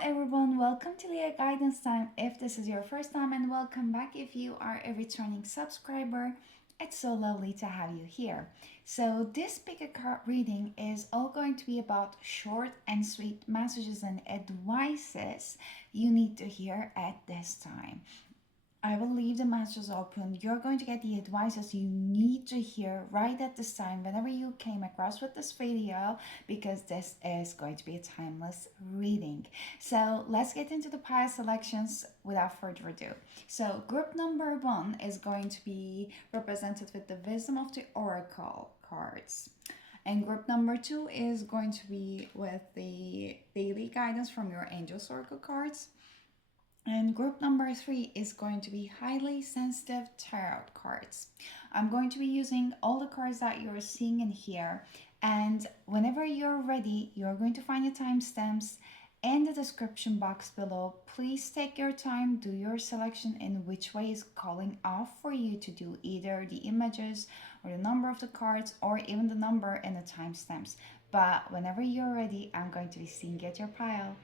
everyone, welcome to Leoguidance time if this is your first time, and welcome back if you are a returning subscriber. It's so lovely to have you here. So, this pick a card reading is all going to be about short and sweet messages and advices you need to hear at this time. I will leave the messages open. You're going to get the advices you need to hear right at this time whenever you came across with this video, because this is going to be a timeless reading. So let's get into the pile selections without further ado. So group number one is going to be represented with the Wisdom of the Oracle cards. And group number two is going to be with the daily guidance from your Angels Oracle cards. And group number three is going to be highly sensitive tarot cards. I'm going to be using all the cards that you're seeing in here. And whenever you're ready, you're going to find the timestamps in the description box below. Please take your time, do your selection in which way is calling off for you to do either the images or the number of the cards or even the number and the timestamps. But whenever you're ready, I'm going to be seeing at your pile.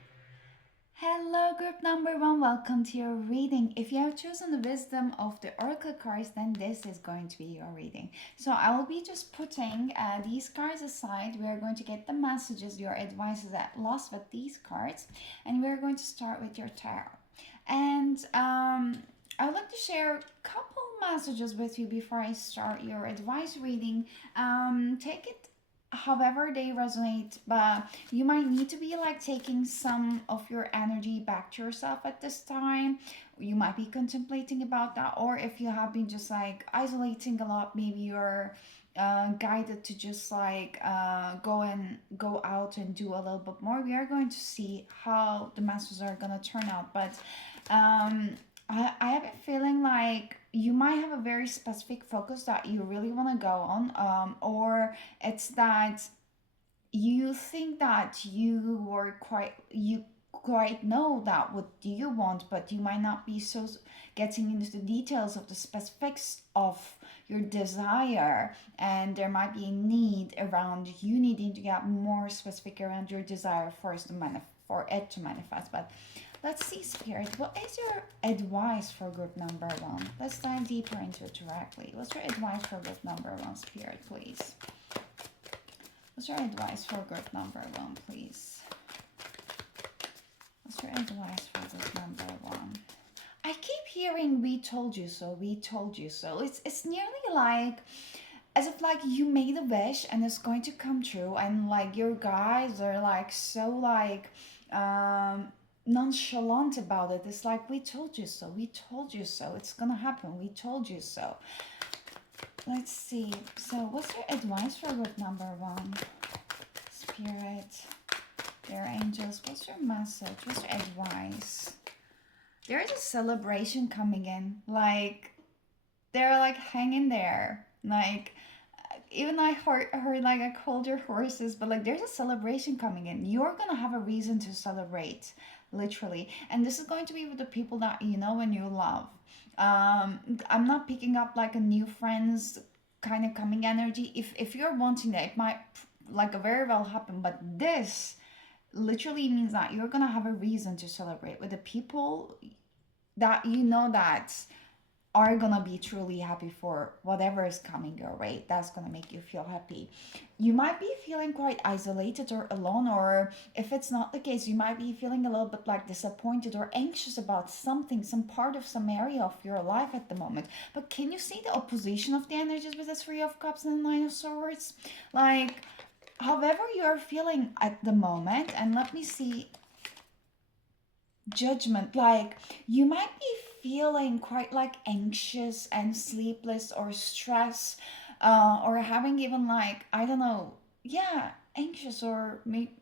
Hello, group number one. Welcome to your reading. If you have chosen the wisdom of the oracle cards, then this is going to be your reading. So I will be just putting these cards aside. We are going to get the messages, your advices at last with these cards, and we are going to start with your tarot. And I would like to share a couple messages with you before I start your advice reading. Take it however they resonate, but you might need to be like taking some of your energy back to yourself at this time. You might be contemplating about that, or if you have been just like isolating a lot, maybe you're guided to just like go out and do a little bit more. We are going to see how the messages are gonna turn out, but I have a feeling like you might have a very specific focus that you really want to go on, or it's that you think that you quite know that what do you want, but you might not be so getting into the details of the specifics of your desire, and there might be a need around you needing to get more specific around your desire for it to manifest. But let's see, Spirit, what is your advice for group number one? Let's dive deeper into it directly. What's your advice for group number one, Spirit, please? What's your advice for group number one, please? What's your advice for group number one? I keep hearing "we told you so, we told you so." It's nearly like as if like you made a wish and it's going to come true, and like your guys are like so like nonchalant about it. It's like "we told you so, we told you so, it's gonna happen, we told you so." Let's see. So what's your advice for group number one, Spirit, their angels? What's your message? What's your advice? There is a celebration coming in. Like they're like hanging there. Like even I heard like I called your horses, but like there's a celebration coming in. You're gonna have a reason to celebrate, literally. And this is going to be with the people that you know and you love. I'm not picking up like a new friends kind of coming energy. If you're wanting that, it might like very well happen. But this literally means that you're gonna have a reason to celebrate with the people that you know that are gonna be truly happy for whatever is coming your way. That's gonna make you feel happy. You might be feeling quite isolated or alone, or if it's not the case, you might be feeling a little bit like disappointed or anxious about something, some part of some area of your life at the moment. But can you see the opposition of the energies with the Three of Cups and the Nine of Swords? Like, however you're feeling at the moment, and let me see, Judgment, like you might be feeling quite like anxious and sleepless or stress, or having even like I don't know, anxious or maybe,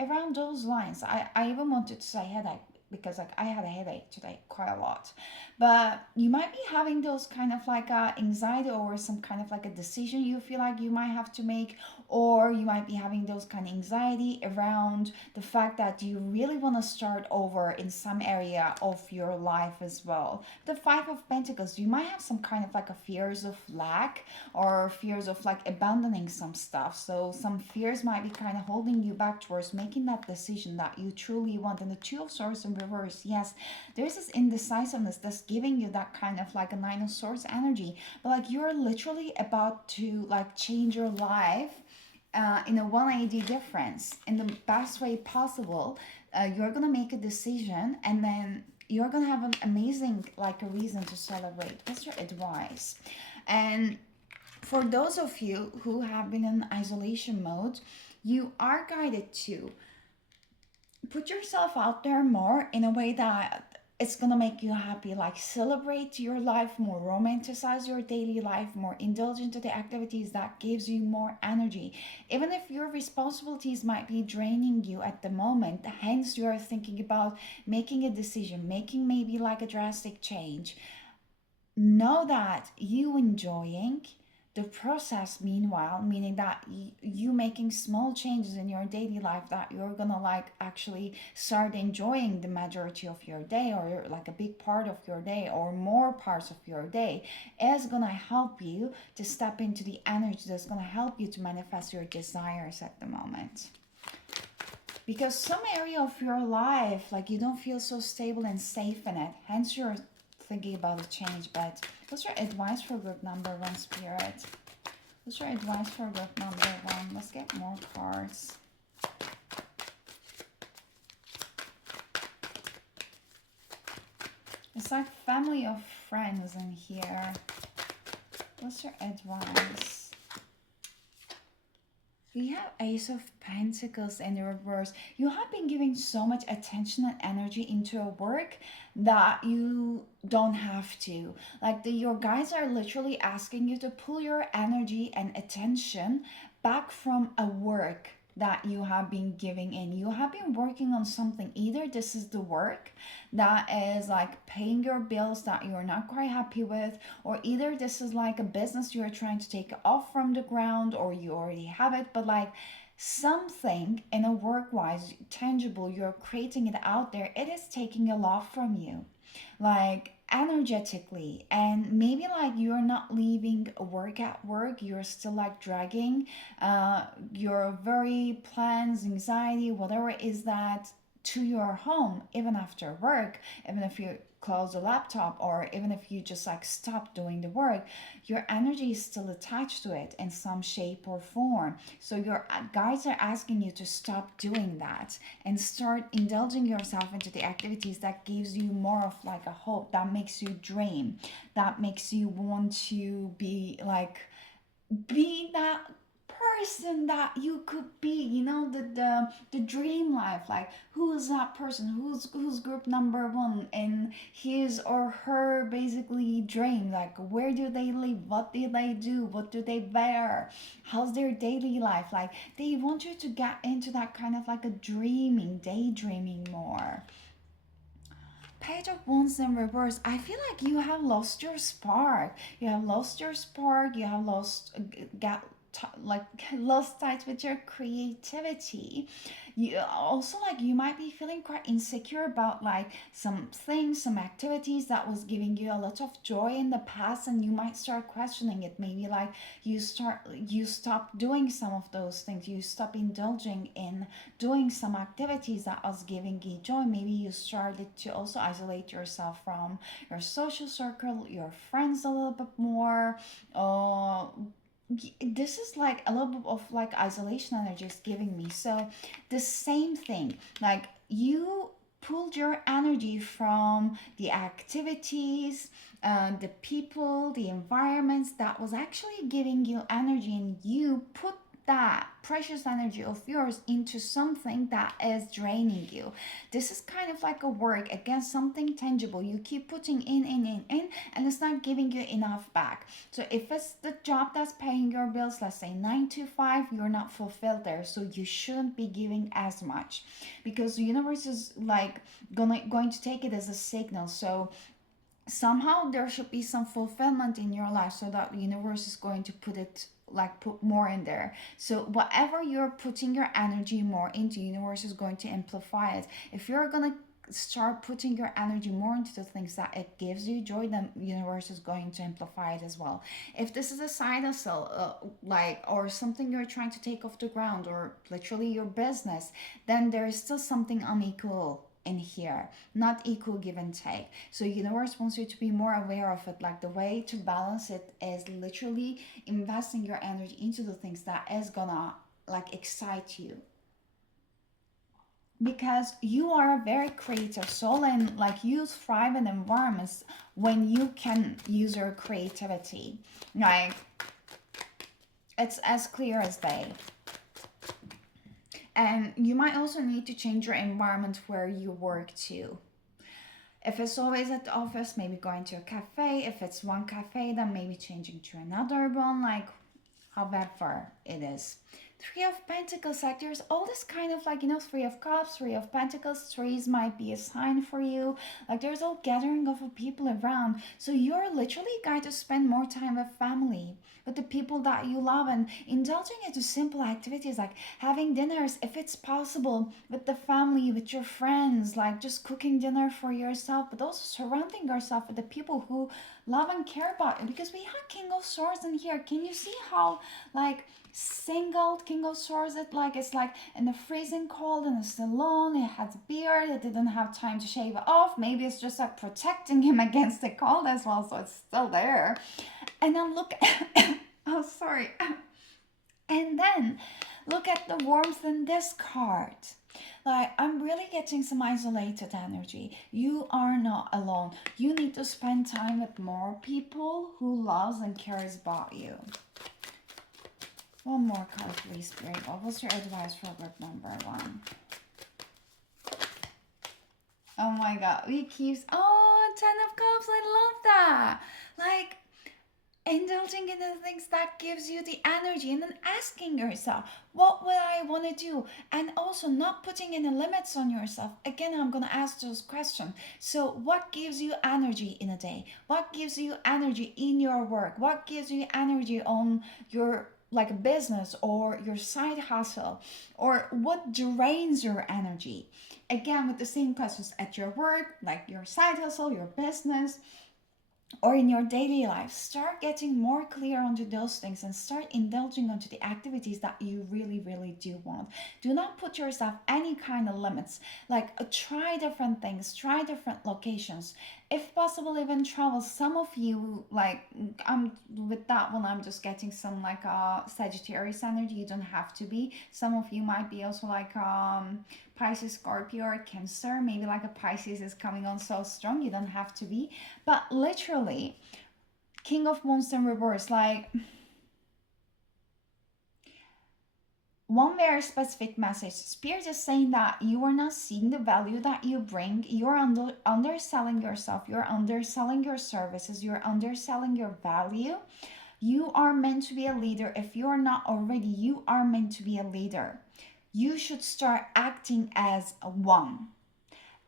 around those lines. I even wanted to say headache, because like I had a headache today quite a lot. But you might be having those kind of like anxiety or some kind of like a decision you feel like you might have to make, or you might be having those kind of anxiety around the fact that you really want to start over in some area of your life as well. The Five of Pentacles, you might have some kind of like a fears of lack or fears of like abandoning some stuff. So some fears might be kind of holding you back towards making that decision that you truly want. And the Two of Swords in reverse, yes, there's this indecisiveness that's giving you that kind of like a Nine of Swords energy. But like you're literally about to like change your life in a 180 difference in the best way possible. You're gonna make a decision, and then you're gonna have an amazing like a reason to celebrate. What's your advice? And for those of you who have been in isolation mode, you are guided to put yourself out there more in a way that it's gonna make you happy. Like celebrate your life more, romanticize your daily life more, indulge into the activities that gives you more energy, even if your responsibilities might be draining you at the moment. Hence you are thinking about making a decision, making maybe like a drastic change. Know that you enjoying the process meanwhile, meaning that you making small changes in your daily life, that you're gonna like actually start enjoying the majority of your day, or like a big part of your day or more parts of your day, is gonna help you to step into the energy that's gonna help you to manifest your desires at the moment. Because some area of your life, like you don't feel so stable and safe in it, hence you're thinking about a change. But what's your advice for group number one, Spirit? What's your advice for group number one? Let's get more cards. It's like family of friends in here. What's your advice? We have Ace of Pentacles in the reverse. You have been giving so much attention and energy into a work that you don't have to. Like your guides are literally asking you to pull your energy and attention back from a work that you have been giving in. You have been working on something. Either this is the work that is like paying your bills that you're not quite happy with, or either this is like a business you're trying to take off from the ground, or you already have it, but like something in a work wise tangible, you're creating it out there, it is taking a lot from you, like energetically. And maybe like you're not leaving work at work, you're still like dragging your very plans, anxiety, whatever is that, to your home, even after work, even if you close the laptop, or even if you just like stop doing the work, your energy is still attached to it in some shape or form. So your guides are asking you to stop doing that and start indulging yourself into the activities that gives you more of like a hope, that makes you dream, that makes you want to be like, be that person that you could be, you know, the dream life. Like who is that person, who's group number one in his or her basically dream? Like where do they live, what do they do, what do they wear, how's their daily life? Like they want you to get into that kind of like a dreaming, daydreaming more. Page of Wands in reverse. I feel like you have lost your spark. You have lost your spark. You have lost got like lost touch with your creativity. You also, like, you might be feeling quite insecure about like some things, some activities that was giving you a lot of joy in the past, and you might start questioning it. Maybe like you stop doing some of those things, you stop indulging in doing some activities that was giving you joy. Maybe you started to also isolate yourself from your social circle, your friends a little bit more. uh, this is like a little bit of like isolation energy is giving me. So the same thing, like you pulled your energy from the activities, the people, the environments that was actually giving you energy, and you put that precious energy of yours into something that is draining you. This is kind of like a work against something tangible. You keep putting in, and it's not giving you enough back. So if it's the job that's paying your bills, let's say 9 to 5, you're not fulfilled there. So you shouldn't be giving as much, because the universe is like going to take it as a signal. So somehow there should be some fulfillment in your life, so that the universe is going to put more in there. So whatever you're putting your energy more into, universe is going to amplify it. If you're gonna start putting your energy more into the things that it gives you joy, then universe is going to amplify it as well. If this is a side hustle, or something you're trying to take off the ground, or literally your business, then there is still something unequal in here, not equal give and take. So universe wants you to be more aware of it. Like the way to balance it is literally investing your energy into the things that is gonna like excite you, because you are a very creative soul, and like you thrive in environments when you can use your creativity. Like it's as clear as day. And you might also need to change your environment where you work too. If it's always at the office, maybe going to a cafe. If it's one cafe, then maybe changing to another one, like however it is. Three of Pentacles, like there's all this kind of like, Three of Cups, Three of Pentacles, threes might be a sign for you. Like there's all gathering of people around. So you're literally going to spend more time with family, with the people that you love, and indulging into simple activities like having dinners, if it's possible, with the family, with your friends, like just cooking dinner for yourself, but also surrounding yourself with the people who love and care about you. Because we have King of Swords in here. Can you see how like single King of Swords it's like in the freezing cold, and it's alone, it has a beard, it didn't have time to shave it off. Maybe it's just like protecting him against the cold as well, so it's still there. And then look oh sorry. And then look at the warmth in this card. Like, I'm really getting some isolated energy. You are not alone. You need to spend time with more people who loves and cares about you. One more card, please, Spirit. What was your advice for group number 1? Oh my god, we keep... Oh, 10 of Cups, I love that. Like, indulging in the things that gives you the energy, and then asking yourself, what would I want to do? And also not putting any limits on yourself. Again, I'm going to ask those questions. So what gives you energy in a day? What gives you energy in your work? What gives you energy on your like business or your side hustle? Or what drains your energy? Again, with the same questions at your work, like your side hustle, your business, or in your daily life. Start getting more clear onto those things and start indulging onto the activities that you really, really do want. Do not put yourself any kind of limits. Like try different things, try different locations. If possible, even travel. Some of you, like, I'm with that one, I'm just getting some like Sagittarius energy. You don't have to be. Some of you might be also like Pisces, Scorpio, or Cancer. Maybe like a Pisces is coming on so strong. You don't have to be. But literally, King of Wands in reverse, like one very specific message. Spirit is saying that you are not seeing the value that you bring. You're underselling yourself. You're underselling your services. You're underselling your value. You are meant to be a leader. If you are not already, you are meant to be a leader. You should start acting as one.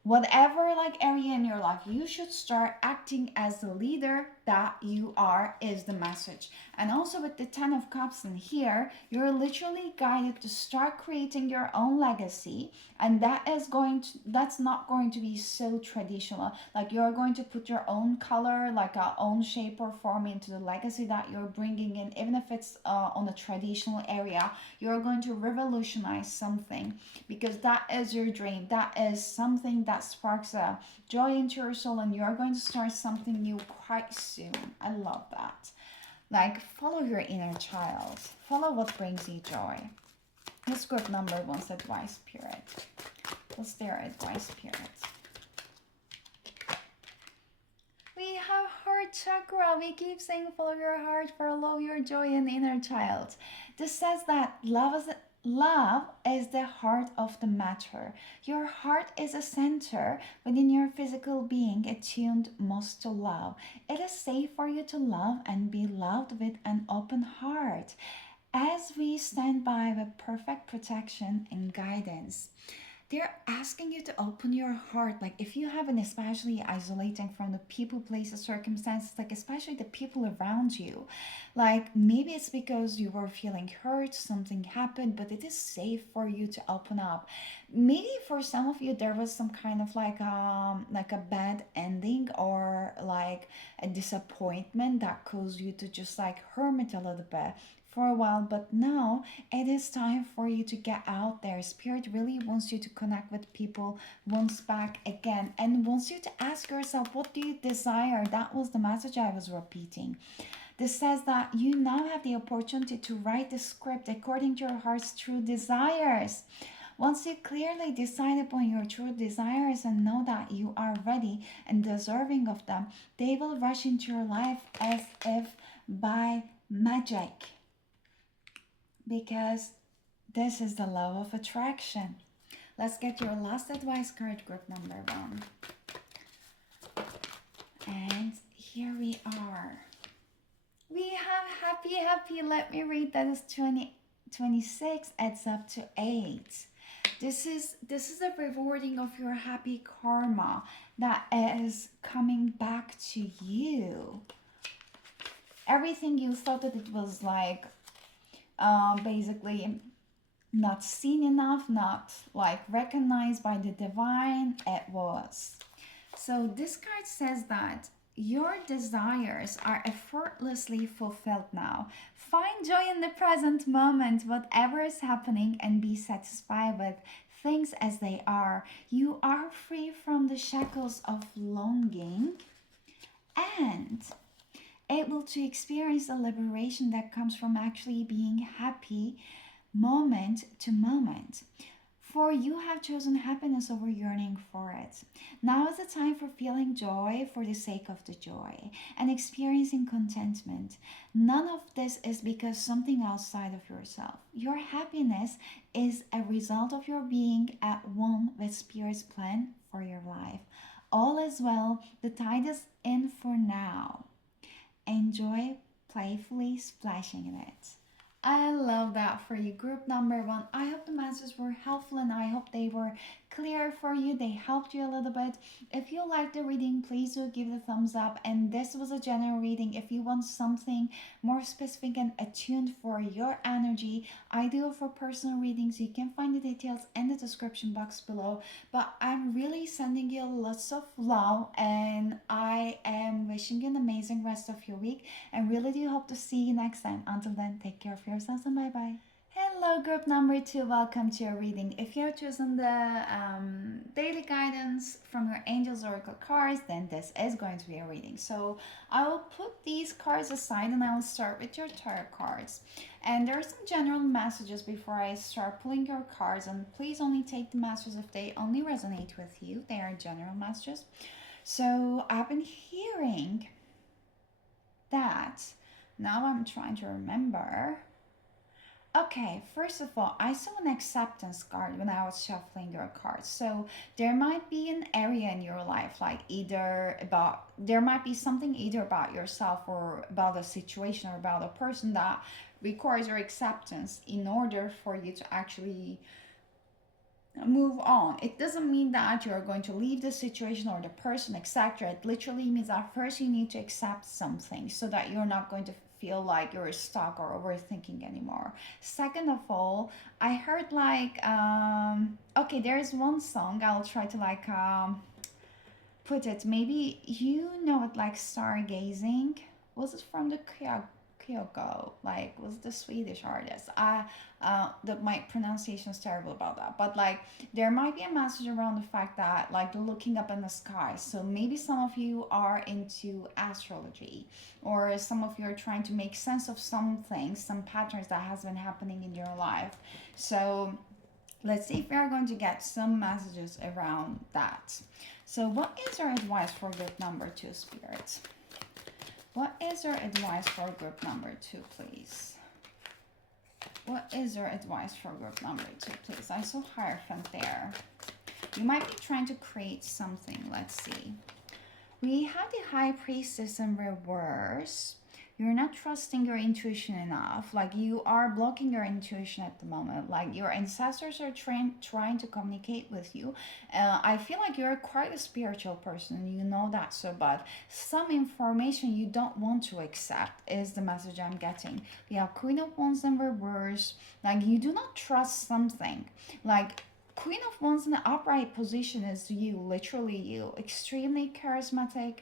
Whatever like area in your life, you should start acting as the leader that you are, is the message. And also with the 10 of Cups in here, you're literally guided to start creating your own legacy, and that's not going to be so traditional. Like you're going to put your own color, like our own shape or form into the legacy that you're bringing in. Even if it's on a traditional area, you're going to revolutionize something, because that is your dream. That is something that sparks a joy into your soul, and you're going to start something new quite soon. I love that. Like, follow your inner child. Follow what brings you joy. This group number 1's advice, Spirit. What's their advice, Spirit? We have heart chakra. We keep saying follow your heart, follow your joy and inner child. This says that love is the heart of the matter. Your heart is a center within your physical being attuned most to love. It is safe for you to love and be loved with an open heart as we stand by with perfect protection and guidance. They're asking you to open your heart. Like, if you have an especially isolating from the people, places, circumstances, like, especially the people around you, like, maybe it's because you were feeling hurt, something happened, but it is safe for you to open up. Maybe for some of you, there was some kind of like a bad ending or like a disappointment that caused you to just like hermit a little bit for a while, but now it is time for you to get out there. Spirit really wants you to connect with people once back again and wants you to ask yourself, what do you desire? That was the message I was repeating. This says that you now have the opportunity to write the script according to your heart's true desires. Once you clearly decide upon your true desires and know that you are ready and deserving of them, they will rush into your life as if by magic, because this is the law of attraction. Let's get your last advice card, group number 1. And here we are. We have happy, happy. Let me read that is 26. Adds up to 8. This is a rewarding of your happy karma that is coming back to you. Everything you thought that it was like basically not seen enough, not like recognized by the divine, it was. So this card says that your desires are effortlessly fulfilled now. Find joy in the present moment, whatever is happening, and be satisfied with things as they are. You are free from the shackles of longing and able to experience the liberation that comes from actually being happy moment to moment. For you have chosen happiness over yearning for it. Now is the time for feeling joy for the sake of the joy and experiencing contentment. None of this is because something outside of yourself. Your happiness is a result of your being at one with Spirit's plan for your life. All is well. The tide is in for now. Enjoy playfully splashing in it. I love that for you, group number 1. I hope the messages were helpful and I hope they were clear for you. They helped you a little bit. If you liked the reading, please do give it a thumbs up. And this was a general reading. If you want something more specific and attuned for your energy, I do it for personal readings. You can find the details in the description box below. But I'm really sending you lots of love and I am wishing you an amazing rest of your week and really do hope to see you next time. Until then, take care of yourselves and bye bye. Hello, group number 2. Welcome to your reading. If you have chosen the daily guidance from your Angels Oracle cards, then this is going to be a reading. So I will put these cards aside and I will start with your tarot cards. And there are some general messages before I start pulling your cards. And please only take the messages if they only resonate with you. They are general messages. So I've been hearing that. Now I'm trying to remember. Okay, first of all, I saw an acceptance card when I was shuffling your cards. So there might be an area in your life, like there might be something either about yourself or about a situation or about a person that requires your acceptance in order for you to actually move on. It doesn't mean that you're going to leave the situation or the person, etc. It literally means that first you need to accept something so that you're not going to feel like you're stuck or overthinking anymore. Second of all, I heard okay, there's one song I'll try to put it. Maybe you know it, like Stargazing. Was it from the Kyoko? Like, was the Swedish artist? My pronunciation is terrible about that. But like, there might be a message around the fact that like looking up in the sky. So maybe some of you are into astrology, or some of you are trying to make sense of some things, some patterns that has been happening in your life. So let's see if we are going to get some messages around that. So what is your advice for group number 2, Spirit? What is your advice for group number 2, please? What is your advice for group number 2, please? I saw Hierophant there. You might be trying to create something. Let's see. We have the High Priestess in reverse. You're not trusting your intuition enough. Like you are blocking your intuition at the moment. Like your ancestors are trying to communicate with you. I feel like you're quite a spiritual person. You know that so, but some information you don't want to accept is the message I'm getting. We have Queen of Wands in reverse. Like you do not trust something. Like Queen of Wands in the upright position is you, literally you, extremely charismatic,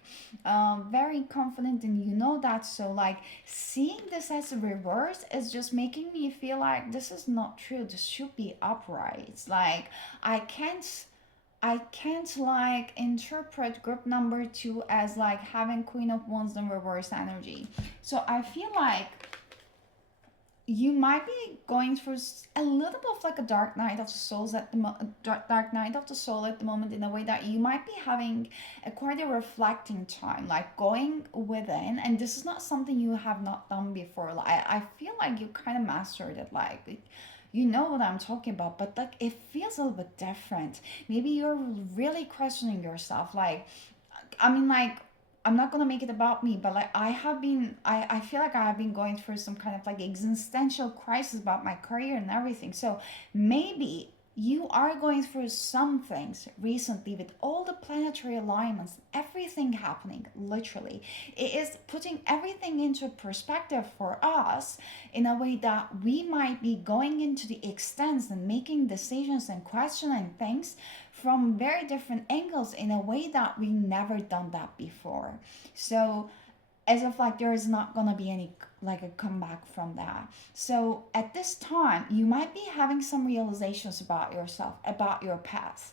very confident, and you know that. So, like, seeing this as a reverse is just making me feel like this is not true. This should be upright. It's like, I can't. I can't like interpret group number 2 as like having Queen of Wands in reverse energy. So I feel like you might be going through a little bit of like a dark night of the souls at the dark night of the soul at the moment, in a way that you might be having a quite a reflecting time, like going within. And this is not something you have not done before. Like I feel like you kind of mastered it, like you know what I'm talking about, but like it feels a little bit different. Maybe you're really questioning yourself, like I mean, like, I'm not gonna make it about me, but like I feel like I have been going through some kind of like existential crisis about my career and everything. So maybe you are going through some things recently with all the planetary alignments, everything happening, literally. It is putting everything into perspective for us in a way that we might be going into the extents and making decisions and questioning things from very different angles in a way that we never done that before. So as if like there is not gonna be any like a comeback from that. So at this time you might be having some realizations about yourself, about your path,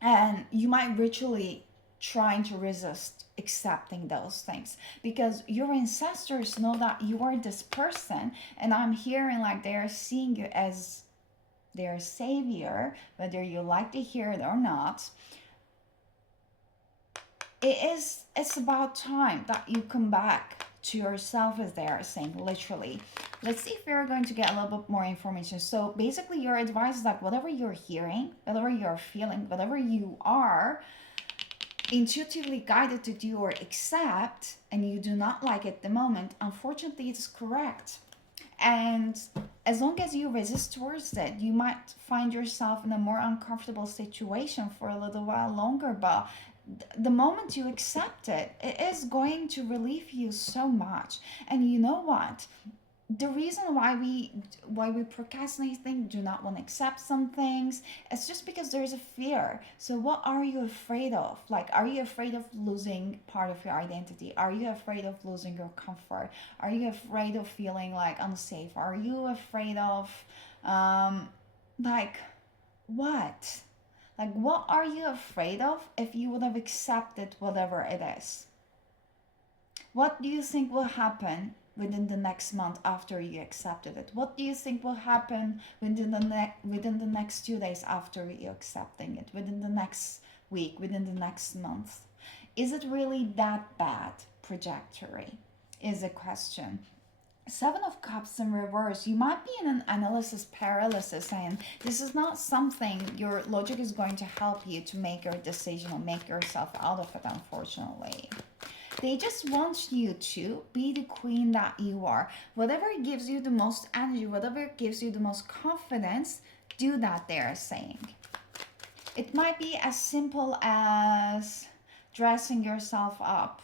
and you might ritually trying to resist accepting those things because your ancestors know that you are this person, and I'm hearing like they're seeing you as their savior, whether you like to hear it or not. It's about time that you come back to yourself, as they are saying, literally. Let's see if we're going to get a little bit more information. So basically your advice is like whatever you're hearing, whatever you're feeling, whatever you are intuitively guided to do or accept, and you do not like it at the moment, unfortunately it's correct. And as long as you resist towards it, you might find yourself in a more uncomfortable situation for a little while longer. But the moment you accept it, it is going to relieve you so much. And you know what? The reason why we procrastinate things, do not want to accept some things, it's just because there's a fear. So what are you afraid of? Like, are you afraid of losing part of your identity? Are you afraid of losing your comfort? Are you afraid of feeling like unsafe? Are you afraid of um like what? Like, what are you afraid of if you would have accepted whatever it is? What do you think will happen within the next month after you accepted it? What do you think will happen within the next 2 days after you accepting it? Within the next week? Within the next month? Is it really that bad? Trajectory is a question. Seven of Cups in reverse, you might be in an analysis paralysis, and this is not something your logic is going to help you to make your decision or make yourself out of it, unfortunately. They just want you to be the queen that you are. Whatever gives you the most energy, whatever gives you the most confidence, do that, they're saying. It might be as simple as dressing yourself up.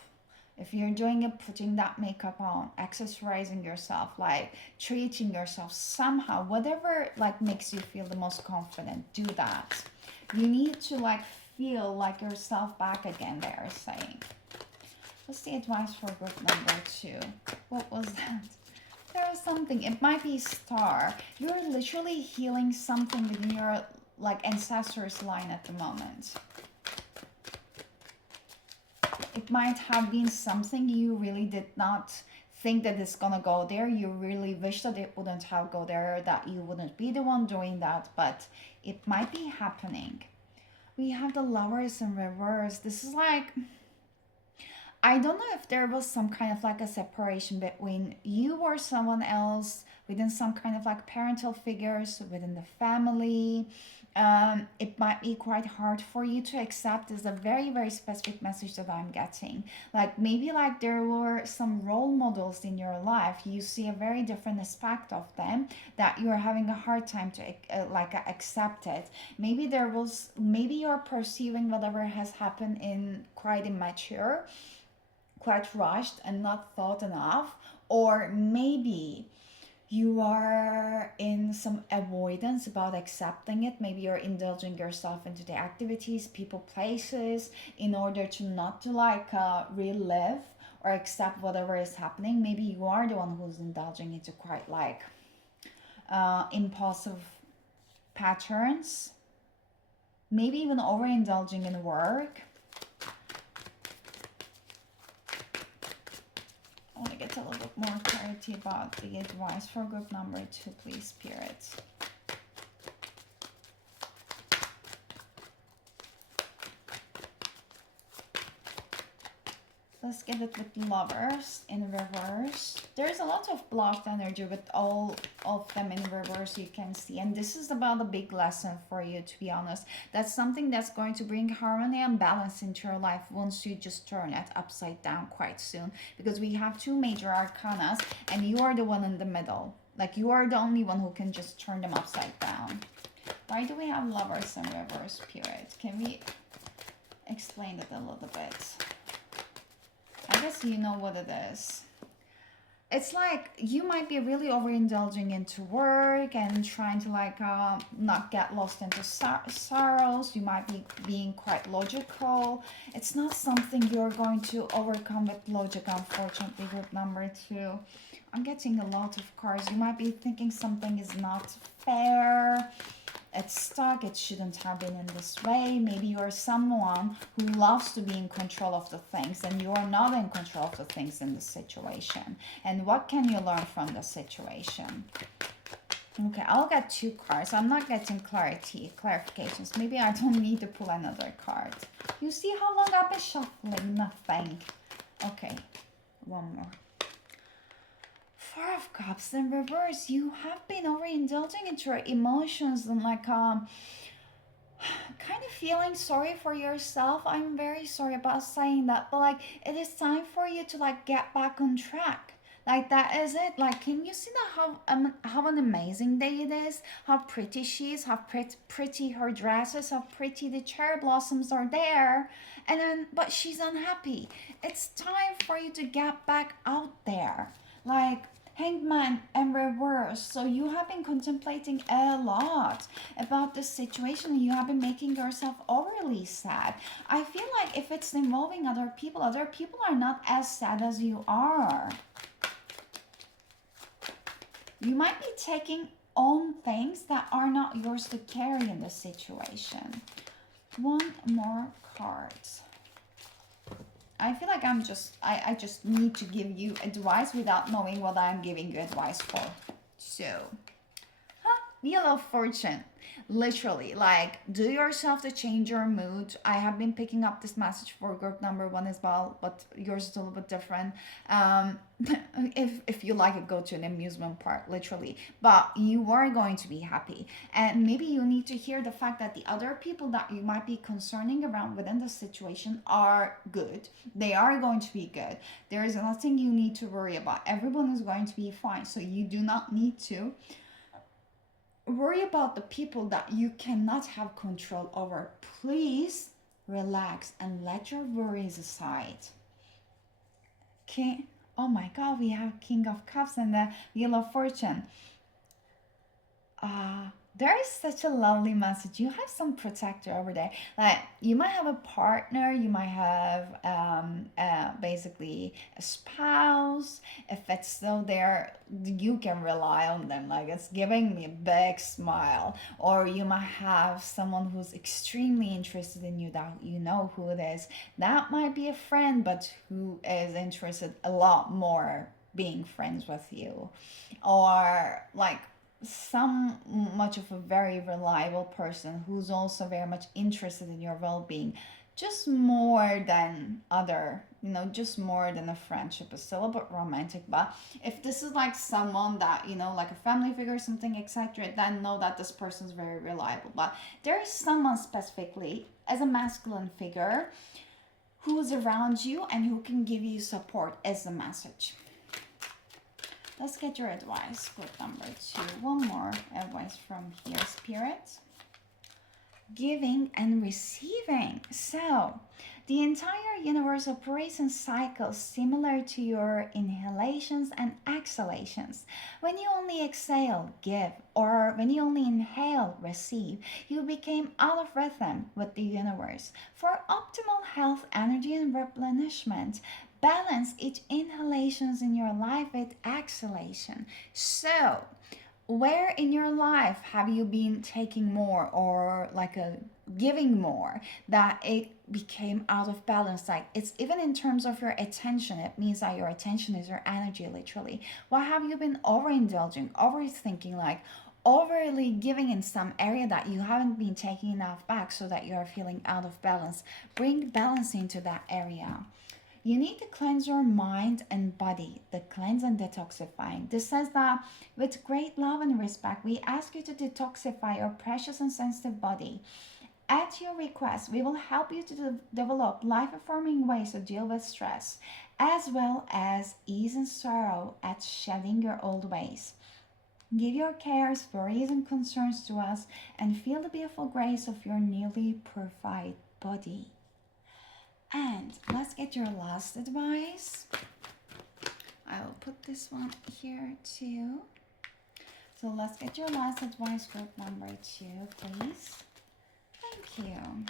If you're doing it, putting that makeup on, accessorizing yourself, like treating yourself somehow, whatever like makes you feel the most confident, do that. You need to like feel like yourself back again, they're saying. What's the advice for group number 2? What was that? There is something. It might be star. You're literally healing something within your like ancestors line at the moment. It might have been something you really did not think that it's gonna go there. You really wish that it wouldn't have go there, that you wouldn't be the one doing that, but it might be happening. We have the Lovers in reverse. This is like, I don't know if there was some kind of like a separation between you or someone else within some kind of like parental figures within the family. It might be quite hard for you to accept, is a very very specific message that I'm getting. Like maybe like there were some role models in your life, you see a very different aspect of them that you're having a hard time to accept it. Maybe there was, maybe you're perceiving whatever has happened in quite immature, quite rushed and not thought enough. Or maybe you are in some avoidance about accepting it. Maybe you're indulging yourself into the activities, people, places, in order to not to relive or accept whatever is happening. Maybe you are the one who's indulging into quite like impulsive patterns, maybe even overindulging in work. I want to get a little bit more clarity about the advice for group number 2, please, Spirit. Let's get it with Lovers in reverse. There's a lot of blocked energy with all of them in reverse, you can see. And this is about a big lesson for you, to be honest. That's something that's going to bring harmony and balance into your life once you just turn it upside down quite soon. Because we have 2 major arcanas and you are the one in the middle. Like you are the only one who can just turn them upside down. Why do we have Lovers in reverse, Spirit? Can we explain it a little bit? I guess you know what it is. It's like you might be really overindulging into work and trying to not get lost into sorrows. You might be being quite logical. It's not something you're going to overcome with logic, unfortunately, group number 2. I'm getting a lot of cards. You might be thinking something is not fair. It's stuck, it shouldn't have been in this way. Maybe you're someone who loves to be in control of the things and you're not in control of the things in the situation. And what can you learn from the situation? Okay, I'll get 2 cards. I'm not getting clarifications. Maybe I don't need to pull another card. You see how long I've been shuffling? Nothing. Okay, one more. 4 of Cups in reverse. You have been overindulging into your emotions and kind of feeling sorry for yourself. I'm very sorry about saying that, but it is time for you to get back on track. That is it. Can you see that how an amazing day it is? How pretty she is, how pretty her dress is, how pretty the cherry blossoms are there. And then, but she's unhappy. It's time for you to get back out there. Hangman and reverse. So you have been contemplating a lot about this situation. You have been making yourself overly sad. I feel like if it's involving other people are not as sad as you are. You might be taking on things that are not yours to carry in this situation. 1 more card. I feel like I just need to give you advice without knowing what I'm giving you advice for. So, Wheel of Fortune. Literally, do yourself to change your mood. I have been picking up this message for group number 1 as well, but yours is a little bit different. If you like it, go to an amusement park, literally. But you are going to be happy. And maybe you need to hear the fact that the other people that you might be concerning around within the situation are good. They are going to be good. There is nothing you need to worry about. Everyone is going to be fine. So you do not need to worry about the people that you cannot have control over. Please relax and let your worries aside. Okay. Oh my God, we have King of Cups and the Wheel of Fortune. There is such a lovely message. You have some protector over there. You might have a partner, you might have basically a spouse. If it's still there, you can rely on them. It's giving me a big smile. Or you might have someone who's extremely interested in you, that you know who it is. That might be a friend, but who is interested a lot more being friends with you. Or some much of a very reliable person who's also very much interested in your well-being. just more than other, just more than a friendship. It's still a bit romantic, but if this is like someone that, like a family figure, something, etc., then know that this person's very reliable. But there is someone specifically as a masculine figure who is around you and who can give you support as the message. Let's get your advice. Group number 2. One more advice from here, Spirit. Giving and receiving. So, the entire universe operates in cycles similar to your inhalations and exhalations. When you only exhale, give, or when you only inhale, receive, you became out of rhythm with the universe. For optimal health, energy, and replenishment, balance each inhalations in your life with exhalation. So, where in your life have you been taking more or like a giving more that it became out of balance? Like, it's even in terms of your attention, it means that your attention is your energy, literally. What have you been overindulging, overthinking, like overly giving in some area that you haven't been taking enough back, so that you're feeling out of balance? Bring balance into that area. You need to cleanse your mind and body, the cleanse and detoxifying. This says that with great love and respect, we ask you to detoxify your precious and sensitive body. At your request, we will help you to develop life affirming ways to deal with stress, as well as ease and sorrow at shedding your old ways. Give your cares, worries, and concerns to us and feel the beautiful grace of your newly purified body. And let's get your last advice. I will put this one here too. So let's get your last advice, group number 2, please. Thank you.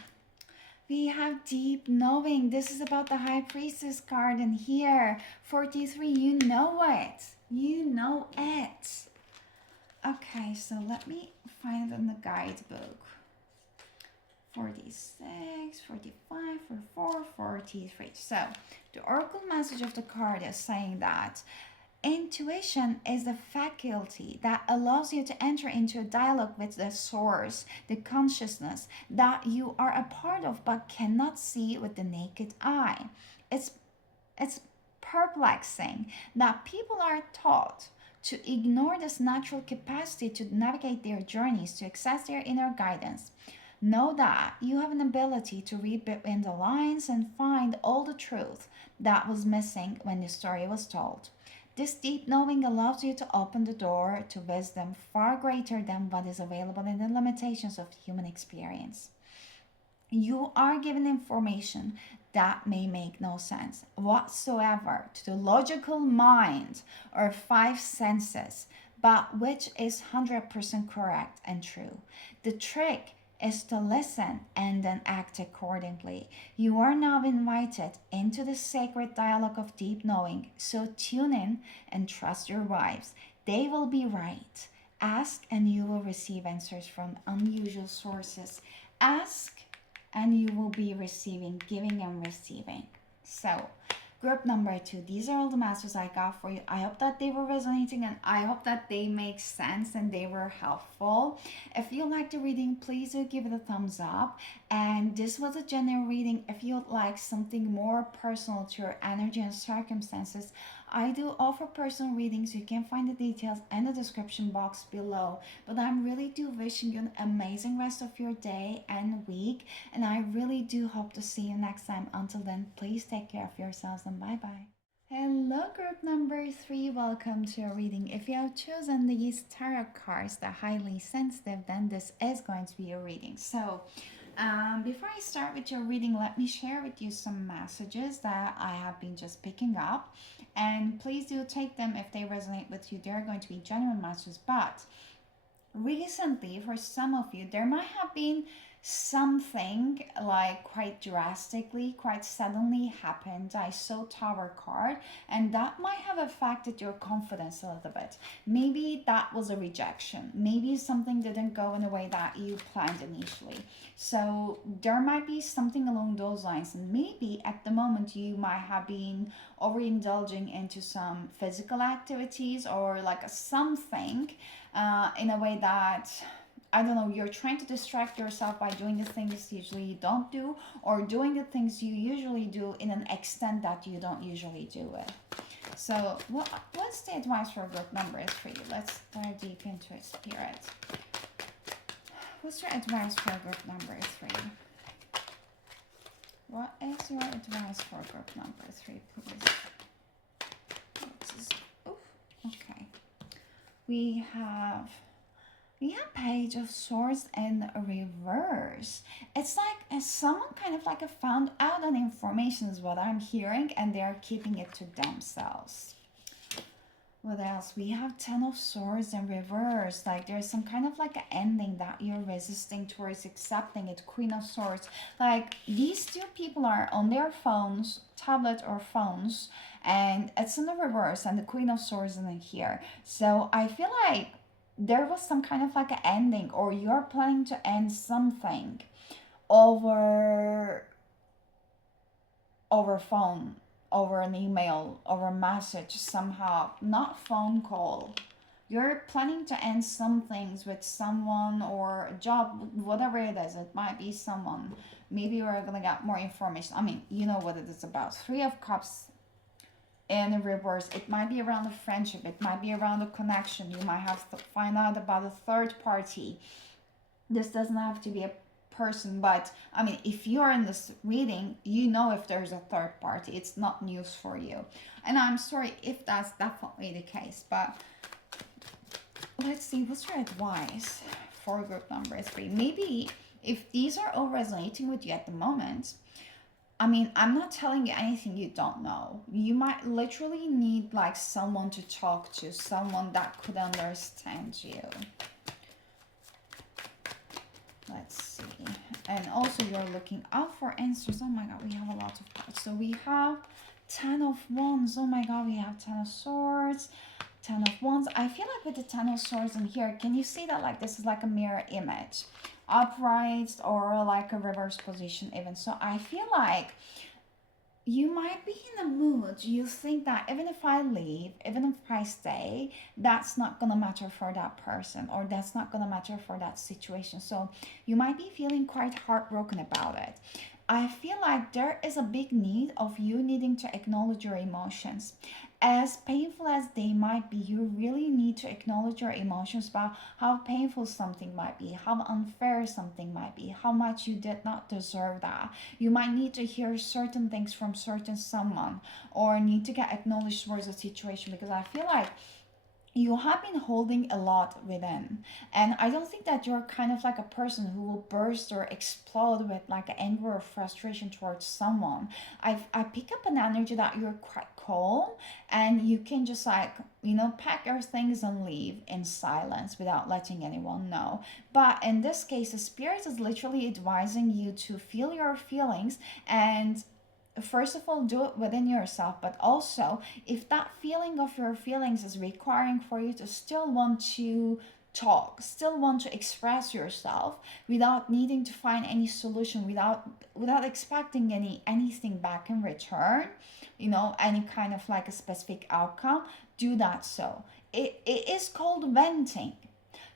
We have deep knowing. This is about the High Priestess card, and here, 43, you know it. You know it. Okay, so let me find it in the guidebook. 46, 45, 44, 43. So, the oracle message of the card is saying that intuition is the faculty that allows you to enter into a dialogue with the source, the consciousness that you are a part of but cannot see with the naked eye. It's perplexing that people are taught to ignore this natural capacity to navigate their journeys, to access their inner guidance. Know that you have an ability to read between the lines and find all the truth that was missing when the story was told. This deep knowing allows you to open the door to wisdom far greater than what is available in the limitations of human experience. You are given information that may make no sense whatsoever to the logical mind or five senses, but which is 100% correct and true. The trick is to listen and then act accordingly. You are now invited into the sacred dialogue of deep knowing, so tune in and trust your vibes. They will be right. Ask and you will receive answers from unusual sources. Ask and you will be receiving, giving and receiving. So, group number 2, these are all the messages I got for you. I hope that they were resonating and I hope that they make sense and they were helpful. If you like the reading, please do give it a thumbs up. And this was a general reading. If you'd like something more personal to your energy and circumstances, I do offer personal readings. You can find the details in the description box below. But I really do wishing you an amazing rest of your day and week. And I really do hope to see you next time. Until then, please take care of yourselves and bye-bye. Hello, group number 3. Welcome to your reading. If you have chosen these tarot cards, the highly sensitive, then this is going to be your reading. So, before I start with your reading, let me share with you some messages that I have been just picking up. And please do take them if they resonate with you. They're going to be genuine messages. But recently, for some of you, there might have been something like quite drastically, quite suddenly happened. I saw Tower card, and that might have affected your confidence a little bit. Maybe that was a rejection. Maybe something didn't go in a way that you planned initially. So there might be something along those lines. And maybe at the moment you might have been overindulging into some physical activities or like something in a way that I don't know, you're trying to distract yourself by doing the things usually you don't do, or doing the things you usually do in an extent that you don't usually do it. So what's the advice for group numbers for you? Let's dive deep into it, Spirit. What's your advice for group numbers for you? What is your advice for group number 3, please? Oh, okay. We have Page of Swords in reverse. It's like someone kind of like found out on information is what I'm hearing, and they're keeping it to themselves. What else? We have Ten of Swords in reverse. Like there's some kind of like an ending that you're resisting towards accepting it. Queen of Swords. Like these two people are on their phones, tablet or phones, and it's in the reverse, and the Queen of Swords isn't here. So I feel like there was some kind of like an ending, or you're planning to end something over phone, over an email, over a message somehow, not phone call. You're planning to end some things with someone or a job, whatever it is. It might be someone. Maybe we're gonna get more information. I mean, you know what it is about. 3 of Cups in reverse. It might be around a friendship. It might be around a connection. You might have to find out about a third party. This doesn't have to be a person, but I mean, if you're in this reading, you know if there's a third party. It's not news for you. And I'm sorry if that's definitely the case, but let's see, what's your advice for group number 3? Maybe if these are all resonating with you at the moment, I mean, I'm not telling you anything you don't know. You might literally need like someone to talk to, someone that could understand you. Let's see. And also you're looking out for answers. Oh my god, we have a lot of cards. So we have 10 of Wands. Oh my god, we have 10 of Swords, 10 of Wands. I feel like with the 10 of Swords in here, can you see that like this is like a mirror image? Upright or like a reverse position even. So I feel like you might be in a mood, you think that even if I leave, even if I stay, that's not gonna matter for that person, or that's not gonna matter for that situation. So you might be feeling quite heartbroken about it. I feel like there is a big need of you needing to acknowledge your emotions. As painful as they might be, you really need to acknowledge your emotions about how painful something might be, how unfair something might be, how much you did not deserve that. You might need to hear certain things from certain someone, or need to get acknowledged towards a situation, because I feel like you have been holding a lot within, and I don't think that you're kind of like a person who will burst or explode with like anger or frustration towards someone. I pick up an energy that you're quite calm, and you can just like, you know, pack your things and leave in silence without letting anyone know. But in this case, the spirit is literally advising you to feel your feelings, and first of all do it within yourself, but also if that feeling of your feelings is requiring for you to still want to talk, still want to express yourself without needing to find any solution, without expecting anything back in return, you know, any kind of like a specific outcome, do that. So it is called venting.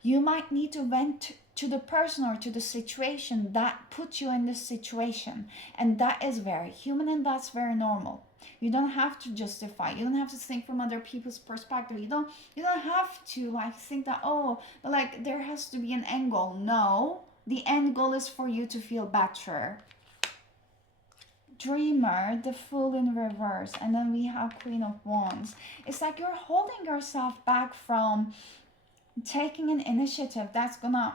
You might need to vent to the person or to the situation that put you in this situation, and that is very human, and that's very normal. You don't have to justify, you don't have to think from other people's perspective, you don't have to like think that, oh, like there has to be an end goal. No, the end goal is for you to feel better. Dreamer, the Fool in reverse, and then we have Queen of Wands. It's like you're holding yourself back from taking an initiative that's gonna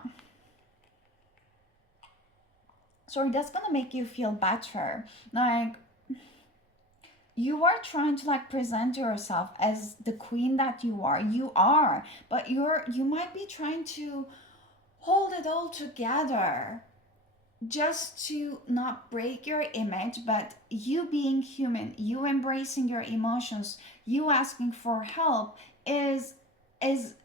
make you feel better. Like you are trying to like present yourself as the queen that you are, but you might be trying to hold it all together just to not break your image. But you being human, you embracing your emotions, you asking for help is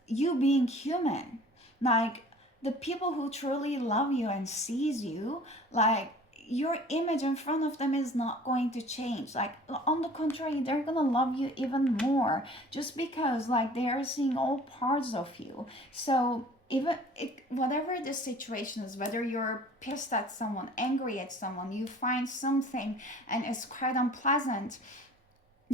you being human. Like the people who truly love you and sees you, like your image in front of them is not going to change. Like on the contrary, they're gonna love you even more, just because like they are seeing all parts of you. So even whatever the situation is, whether you're pissed at someone, angry at someone, you find something and it's quite unpleasant,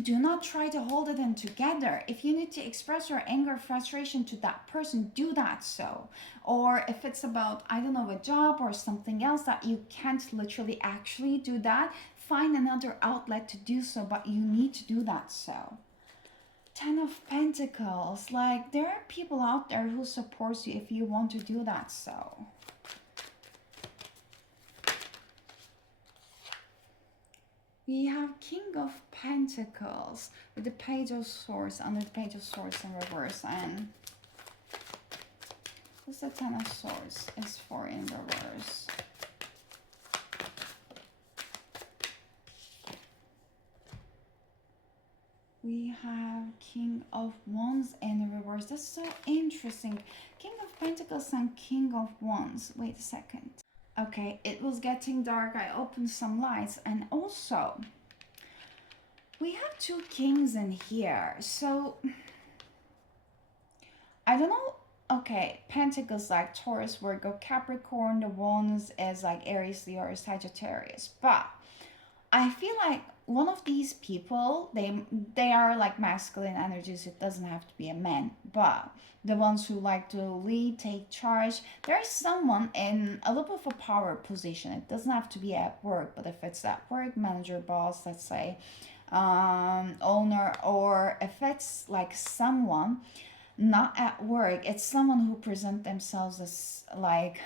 do not try to hold it in together. If you need to express your anger, frustration to that person, do that so. Or if it's about, I don't know, a job or something else that you can't literally actually do that, find another outlet to do so, but you need to do that so. Ten of Pentacles, like there are people out there who supports you if you want to do that so. We have King of Pentacles with the Page of Swords, under the Page of Swords in reverse, and what's the Ten of Swords is for in reverse? We have King of Wands in reverse. That's so interesting. King of Pentacles and King of Wands. Wait a second. Okay, it was getting dark. I opened some lights, and also we have two kings in here. So I don't know. Okay, Pentacles like Taurus, Virgo, Capricorn. The Wands is like Aries, Leo, or Sagittarius. But I feel like one of these people, they are like masculine energies. It doesn't have to be a man, but the ones who like to lead, take charge, there's someone in a little bit of a power position. It doesn't have to be at work, but if it's at work, manager, boss, let's say, owner, or if it's like someone not at work, it's someone who present themselves as like,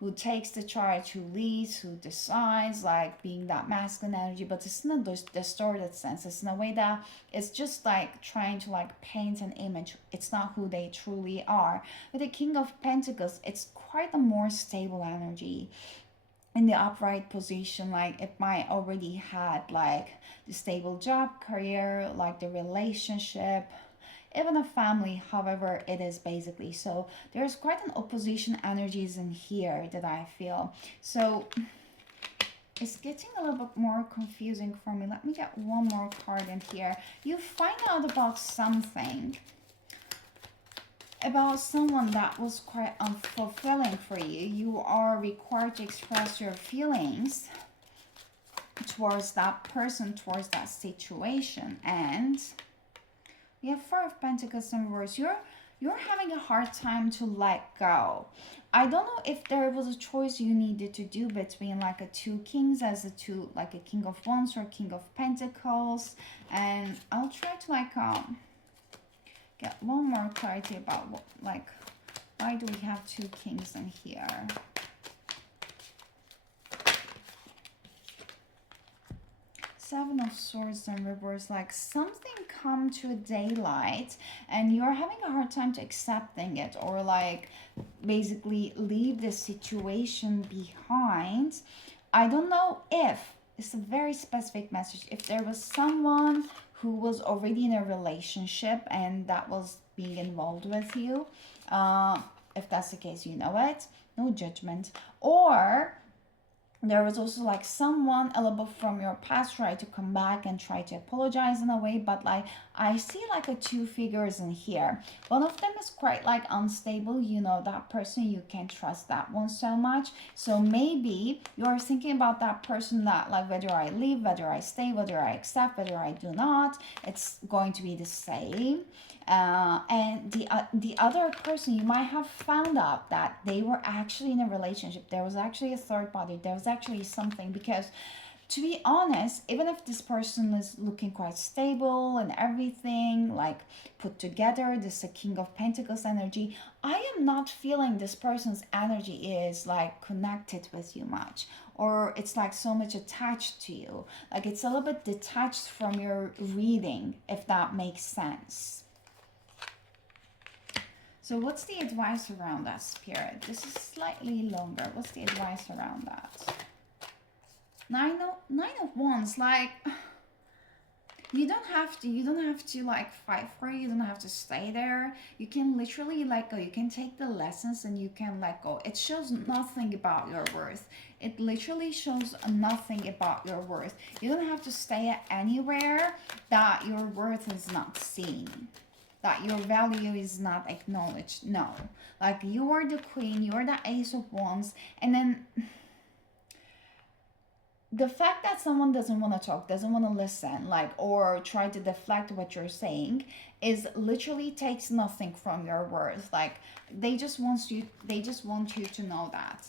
who takes the charge, who leads, who decides, like being that masculine energy, but it's not those distorted sense. It's in a way that it's just like trying to like paint an image. It's not who they truly are. With the King of Pentacles, it's quite a more stable energy. In the upright position, like it might already had like the stable job, career, like the relationship, even a family, however it is basically. So there's quite an opposition energies in here that I feel. So it's getting a little bit more confusing for me. Let me get one more card in here. You find out about something, about someone that was quite unfulfilling for you. You are required to express your feelings towards that person, towards that situation, and we have Four of Pentacles in reverse. You're having a hard time to let go. I don't know if there was a choice you needed to do between like a two kings as a two, like a King of Wands or King of Pentacles. And I'll try to like get one more clarity about what, like, why do we have two kings in here? Seven of Swords in reverse, like something come to daylight and you're having a hard time to accepting it, or like basically leave the situation behind. I don't know if it's a very specific message, if there was someone who was already in a relationship and that was being involved with you. If that's the case, you know it, no judgment. Or there was also like someone a little bit from your past tried to come back and try to apologize in a way, but like I see like a two figures in here. One of them is quite like unstable, you know, that person, you can't trust that one so much. So maybe you're thinking about that person, that like whether I leave, whether I stay, whether I accept, whether I do not, it's going to be the same. And the other person, you might have found out that they were actually in a relationship. There was actually a third party. There was actually something, because to be honest, even if this person is looking quite stable and everything like put together, this is a King of Pentacles energy, I am not feeling this person's energy is like connected with you much, or it's like so much attached to you. Like it's a little bit detached from your reading, if that makes sense. So what's the advice around that, Spirit? This is slightly longer. What's the advice around that? Nine of Wands, like you don't have to like fight for it. You don't have to stay there. You can literally let go. You can take the lessons and you can let go. It shows nothing about your worth. It literally shows nothing about your worth. You don't have to stay anywhere that your worth is not seen. that your value is not acknowledged. No, like you are the queen, you are the ace of wands, and then the fact that someone doesn't want to talk, doesn't want to listen, like, or try to deflect what you're saying, is literally takes nothing from your words. Like, they just want you to know that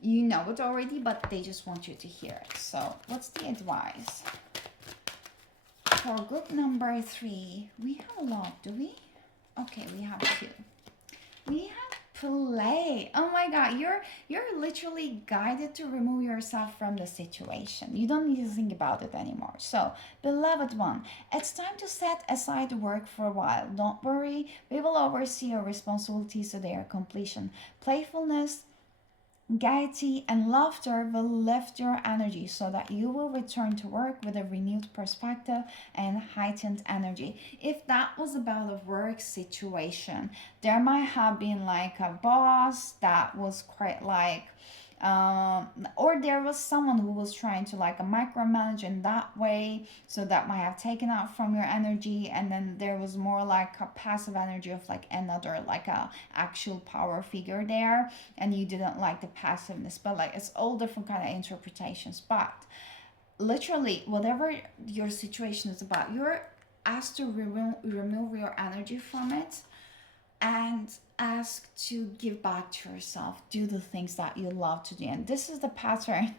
you know it already, but they just want you to hear it. So what's the advice for group number 3? We have a lot, do we? Okay, we have 2. We have play. Oh my god, you're literally guided to remove yourself from the situation. You don't need to think about it anymore. So, beloved one, it's time to set aside work for a while. Don't worry, we will oversee your responsibilities to their completion. Playfulness, gaiety, and laughter will lift your energy so that you will return to work with a renewed perspective and heightened energy. If that was about a work situation, there might have been like a boss that was quite like or there was someone who was trying to like a micromanage in that way, so that might have taken out from your energy. And then there was more like a passive energy of like another, like a actual power figure there, and you didn't like the passiveness. But like it's all different kind of interpretations. But literally whatever your situation is about, you're asked to remove your energy from it and ask to give back to yourself. Do the things that you love to do. And this is the pattern,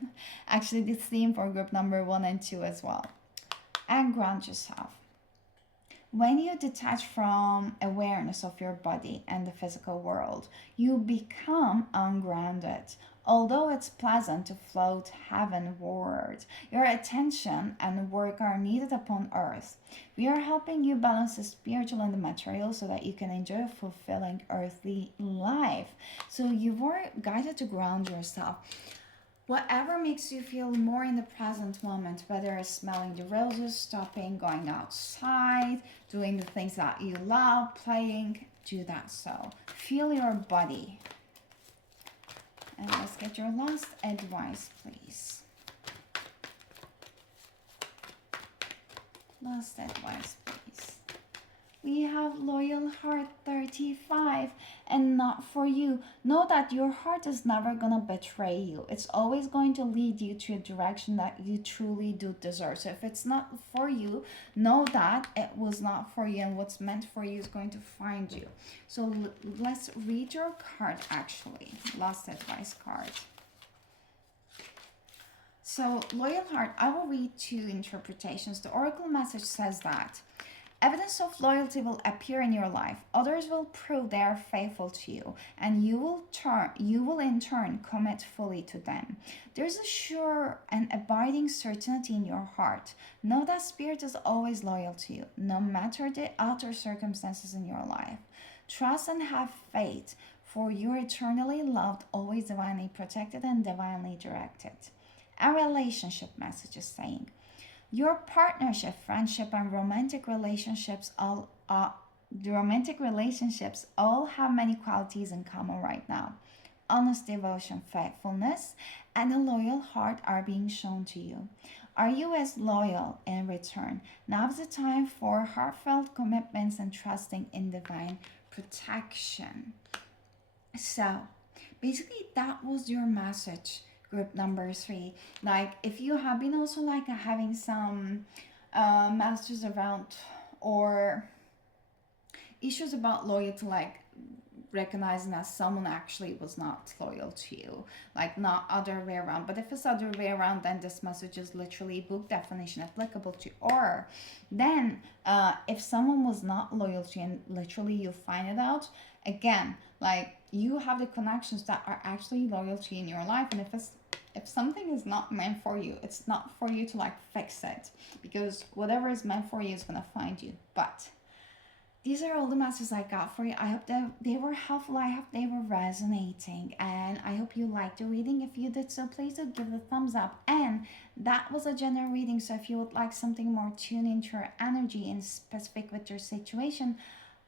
actually, the theme for group number 1 and 2 as well. And ground yourself. When you detach from awareness of your body and the physical world, you become ungrounded. Although it's pleasant to float heavenward, your attention and work are needed upon earth. We are helping you balance the spiritual and the material so that you can enjoy a fulfilling earthly life. So you are guided to ground yourself. Whatever makes you feel more in the present moment, whether it's smelling the roses, stopping, going outside, doing the things that you love, playing, do that. So feel your body. And let's get your last advice, please. Last advice, please. We have Loyal Heart 35, and not for you. Know that your heart is never gonna betray you. It's always going to lead you to a direction that you truly do deserve. So if it's not for you, know that it was not for you, and what's meant for you is going to find you. So let's read your card, actually. Last advice card. So, Loyal Heart, I will read 2 interpretations. The oracle message says that evidence of loyalty will appear in your life. Others will prove they are faithful to you, and you will in turn commit fully to them. There's a sure and abiding certainty in your heart. Know that spirit is always loyal to you, no matter the outer circumstances in your life. Trust and have faith, for you are eternally loved, always divinely protected and divinely directed. A relationship message is saying, your partnership, friendship, and romantic relationships all have many qualities in common right now. Honest devotion, faithfulness, and a loyal heart are being shown to you. Are you as loyal in return? Now's the time for heartfelt commitments and trusting in divine protection. So, basically, that was your message, group number 3. Like, if you have been also like having some masters around or issues about loyalty, like recognizing that someone actually was not loyal to you, like not other way around. But if it's other way around, then this message is literally book definition applicable to. Or then if someone was not loyal to you and literally you find it out, again, like you have the connections that are actually loyal to you in your life. And if something is not meant for you, it's not for you to like fix it, because whatever is meant for you is gonna find you. But these are all the messages I got for you. I hope that they were helpful. I hope they were resonating. And I hope you liked the reading. If you did so, please do give it a thumbs up. And that was a general reading. So if you would like something more tuned into your energy and specific with your situation,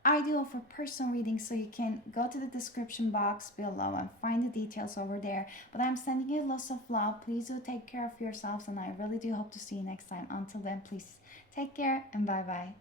I do offer personal readings, so you can go to the description box below and find the details over there. But I'm sending you lots of love. Please do take care of yourselves, and I really do hope to see you next time. Until then, please take care and bye-bye.